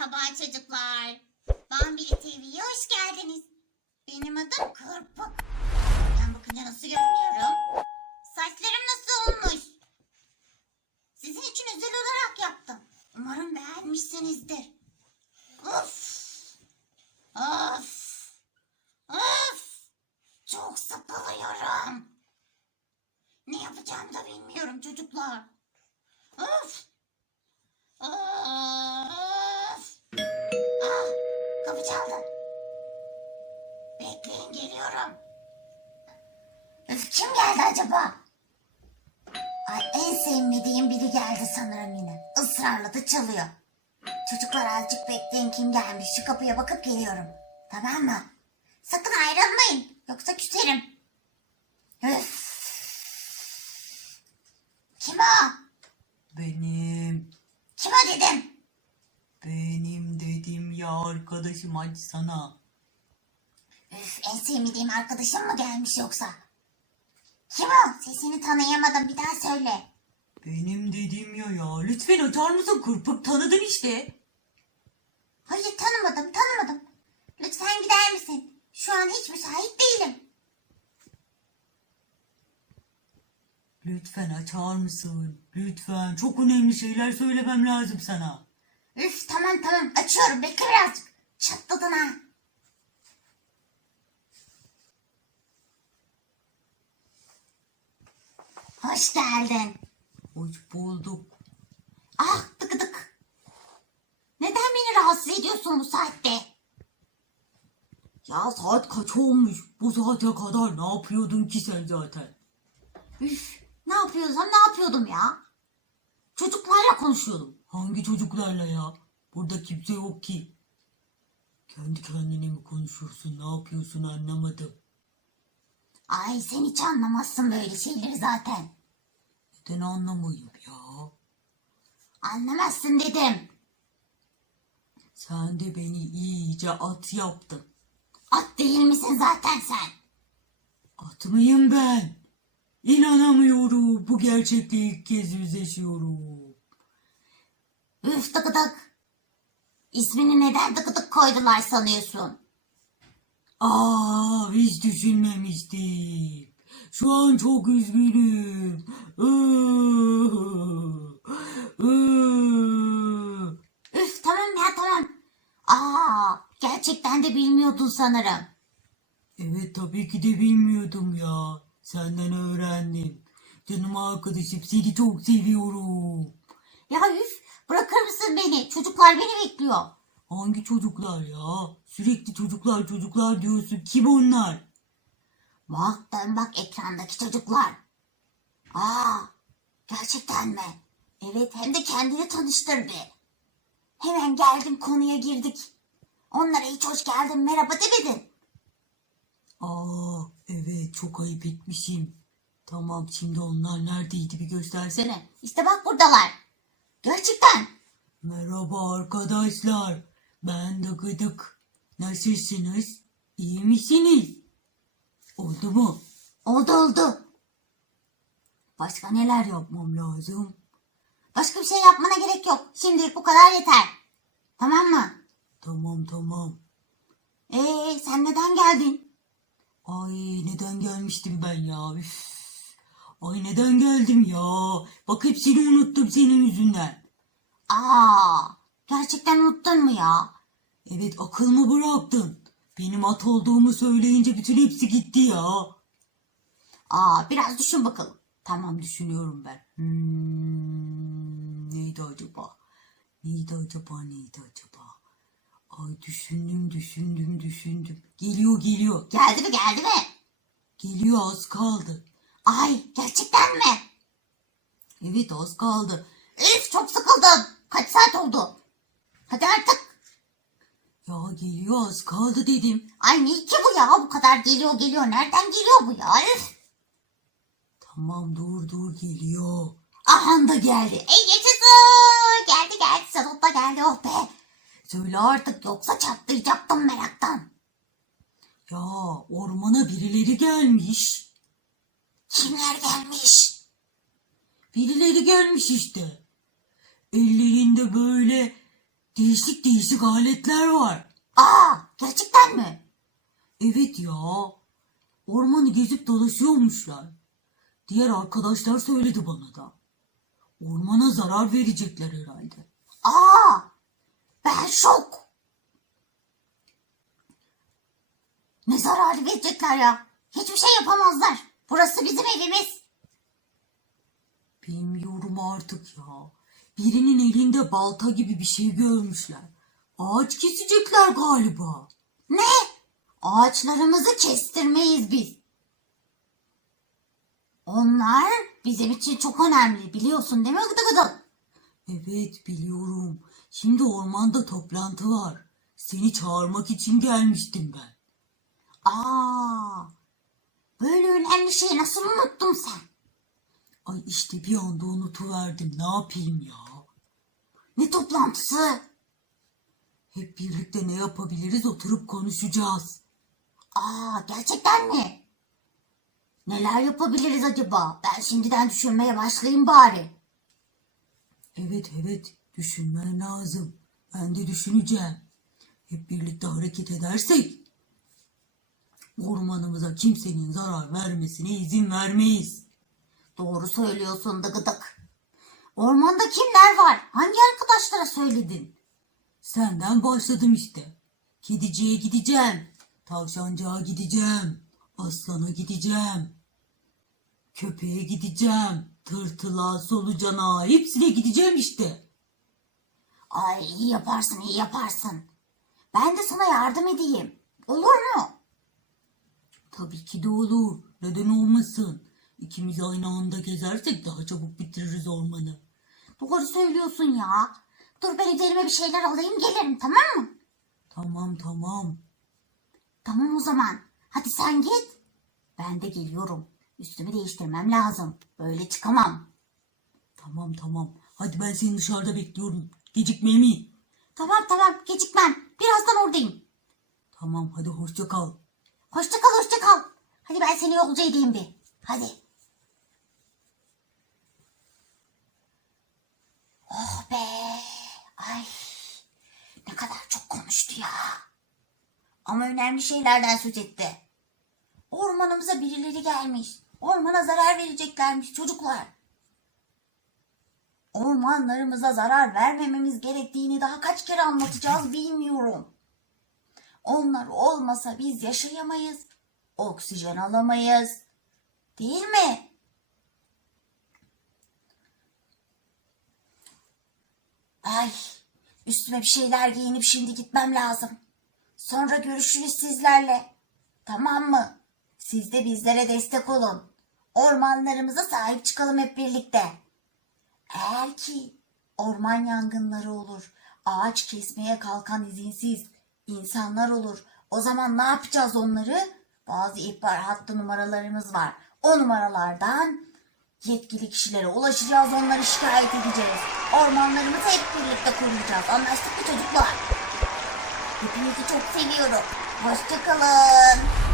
Merhaba çocuklar. Bambili TV'ye hoş geldiniz. Benim adım Kırpık. Ben bakınca nasıl görünüyorum? Saçlarım nasıl olmuş? Sizin için özel olarak yaptım. Umarım beğenmişsinizdir. Of! Of! Of! Çok sıkılıyorum. Ne yapacağımı da bilmiyorum çocuklar. Of! Of! Ah, kapı çaldı. Bekleyin geliyorum. Öf, kim geldi acaba? Ay en sevmediğim biri geldi sanırım yine. Israrla da çalıyor. Çocuklar azıcık bekleyin kim gelmiş. Şu kapıya bakıp geliyorum. Tamam mı? Sakın ayrılmayın. Yoksa küserim. Öf. Kim o? Benim, Kim o dedim. Benim dedim ya arkadaşım aç sana. Üf, en sevmediğim arkadaşım mı gelmiş yoksa? Kim o? Sesini tanıyamadım. Bir daha söyle. Benim dedim ya ya lütfen açar mısın kırpık tanıdın işte. Hayır tanımadım, tanımadım. Lütfen gider misin? Şu an hiç müsait değilim. Lütfen açar mısın? Lütfen çok önemli şeyler söylemem lazım sana. Üf tamam tamam açıyorum. Bekle birazcık. Çatladın ha. Hoş geldin. Hoş bulduk. Ah tıkıdık. Neden beni rahatsız ediyorsun bu saatte? Ya saat kaç olmuş? Bu saate kadar ne yapıyordun ki sen zaten? Üf ne yapıyorsam ne yapıyordum ya? Çocuklarla konuşuyordum. Hangi çocuklarla ya? Burada kimse yok ki. Kendi kendine mi konuşuyorsun? Ne yapıyorsun anlamadım. Ay sen hiç anlamazsın böyle şeyleri zaten. Neden anlamayayım ya? Anlamazsın dedim. Sen de beni iyice at yaptın. At değil misin zaten sen? At mıyım ben? İnanamıyorum. Bu gerçekle ilk kez yüzleşiyorum. Üf tıkıdık. İsmini neden tıkıdık koydular sanıyorsun? Aa, hiç düşünmemiştim. Şu an çok üzgünüm. Üf tamam ya tamam. Aa gerçekten de bilmiyordun sanırım. Evet tabii ki de bilmiyordum ya. Senden öğrendim. Canım arkadaşım seni çok seviyorum. Ya üf bırakır mısın beni? Çocuklar beni bekliyor. Hangi çocuklar ya? Sürekli çocuklar çocuklar diyorsun. Kim onlar? Bak dön bak ekrandaki çocuklar. Aa gerçekten mi? Evet hem de kendini tanıştır bir. Hemen geldim konuya girdik. Onlara hiç hoş geldin merhaba demedin. Aa evet çok ayıp etmişim. Tamam şimdi onlar neredeydi bir göstersene. Sene. İşte bak buradalar. Gerçekten. Merhaba arkadaşlar. Ben Dıgıdık. Nasılsınız? İyi misiniz? Oldu mu? Oldu oldu. Başka neler yapmam lazım? Başka bir şey yapmana gerek yok. Şimdilik bu kadar yeter. Tamam mı? Tamam tamam. Ee sen neden geldin? Ay neden gelmiştim ben ya? Üf. Ay neden geldim ya? Bak hepsini unuttum senin yüzünden. Aa gerçekten unuttun mu ya? Evet akıl mı bıraktın? Benim at olduğumu söyleyince bütün hepsi gitti ya. Aa biraz düşün bakalım. Tamam düşünüyorum ben. Hmm, neydi acaba? Neydi acaba? Neydi acaba? Ay düşündüm düşündüm düşündüm. Geliyor geliyor. Geldi mi geldi mi? Geliyor az kaldı. Ay gerçekten mi? Evet az kaldı. Üf çok sıkıldım. Kaç saat oldu? Hadi artık. Ya geliyor az kaldı dedim. Ay ne ki bu ya? Bu kadar geliyor geliyor. Nereden geliyor bu ya? Üf. Tamam dur dur geliyor. Aha da geldi. Ey yaşasın. Geldi geldi. Sonunda geldi. Oh be. Söyle artık yoksa çatlayacaktım meraktan. Ya ormana birileri gelmiş. Kimler gelmiş? Birileri gelmiş işte. Ellerinde böyle Değişik değişik aletler var. Aa gerçekten mi? Evet ya. Ormanı gezip dolaşıyormuşlar. Diğer arkadaşlar söyledi bana da. Ormana zarar verecekler herhalde. Aa ben şok. Ne zararı verecekler ya? Hiçbir şey yapamazlar. Burası bizim evimiz. Bilmiyorum artık ya. Birinin elinde balta gibi bir şey görmüşler. Ağaç kesecekler galiba. Ne? Ağaçlarımızı kestirmeyiz biz. Onlar bizim için çok önemli. Biliyorsun değil mi gıdı gıdı? Evet biliyorum. Şimdi ormanda toplantı var. Seni çağırmak için gelmiştim ben. Aa, böyle önemli şeyi nasıl unuttun sen? Ay işte bir anda unutuverdim. Ne yapayım ya? Ne toplantısı? Hep birlikte ne yapabiliriz oturup konuşacağız. Aa, gerçekten mi? Neler yapabiliriz acaba? Ben şimdiden düşünmeye başlayayım bari. Evet evet düşünmen lazım. Ben de düşüneceğim. Hep birlikte hareket edersek ormanımıza kimsenin zarar vermesine izin vermeyiz. Doğru söylüyorsun dıgıdık. Ormanda kimler var? Hangi arkadaşlara söyledin? Senden başladım işte. Kediciye gideceğim. Tavşancığa gideceğim. Aslana gideceğim. Köpeğe gideceğim. Tırtıla, solucana hepsine gideceğim işte. Ay iyi yaparsın iyi yaparsın. Ben de sana yardım edeyim. Olur mu? Tabii ki de olur. Neden olmasın? İkimiz aynı anda gezersek daha çabuk bitiririz ormanı. Doğru söylüyorsun ya. Dur ben üzerime bir şeyler alayım gelirim tamam mı? Tamam tamam. Tamam o zaman. Hadi sen git. Ben de geliyorum. Üstümü değiştirmem lazım. Böyle çıkamam. Tamam tamam. Hadi ben seni dışarıda bekliyorum. Gecikme mi? Tamam tamam gecikmem. Birazdan oradayım. Tamam hadi hoşça kal. Hoşça kal hoşça kal. Hadi ben seni yolcu edeyim bir. Hadi. Oh be. Ay. Ne kadar çok konuştu ya. Ama önemli şeylerden söz etti. Ormanımıza birileri gelmiş. Ormana zarar vereceklermiş çocuklar. Ormanlarımıza zarar vermememiz gerektiğini daha kaç kere anlatacağız bilmiyorum. Onlar olmasa biz yaşayamayız. Oksijen alamayız. Değil mi? Ay, üstüme bir şeyler giyinip şimdi gitmem lazım. Sonra görüşürüz sizlerle. Tamam mı? Siz de bizlere destek olun. Ormanlarımıza sahip çıkalım hep birlikte. Eğer ki orman yangınları olur, ağaç kesmeye kalkan izinsiz insanlar olur. O zaman ne yapacağız onları? Bazı ihbar hattı numaralarımız var. O numaralardan yetkili kişilere ulaşacağız, onları şikayet edeceğiz. Ormanlarımızı hep birlikte koruyacağız. Anlaştık mı çocuklar? Hepinizi çok seviyorum. Hoşçakalın.